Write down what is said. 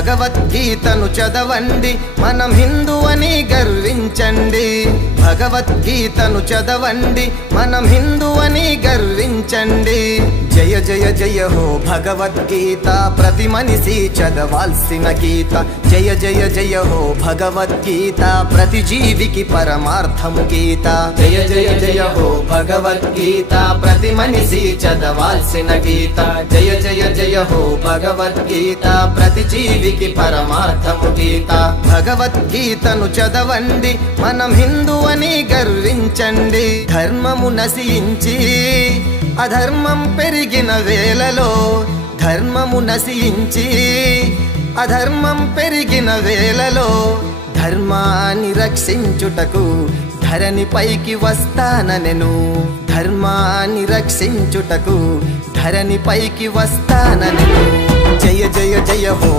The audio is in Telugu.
భగవద్గీతను చదవండి మనం హిందూ అని గర్వించండి భగవద్గీతను చదవండి మనం హిందూ అని గర్వించండి జయ జయ జయ హో భగవద్గీత ప్రతి మనిషి చదవాల్సిన గీత జయ జయ జయ హో భగవద్గీత ప్రతి జీవికి పరమార్థము గీత జయ జయ జయ హో భగవద్గీత ప్రతి మనిషి చదవాల్సిన గీత జయ జయ జయ హో భగవద్గీత ప్రతి జీవికి పరమార్థము గీత భగవద్గీతను చదవండి మనం హిందూ అని గర్వించండి ధర్మము నశించి అధర్మం పెరిగిన వేళలో ధర్మము నశించి అధర్మం పెరిగిన వేళలో ధర్మాన్ని రక్షించుటకు ధరణి పైకి వస్తాననెను ధర్మాన్ని రక్షించుటకు ధరణి పైకి వస్తాననెను జయ జయ జయ హో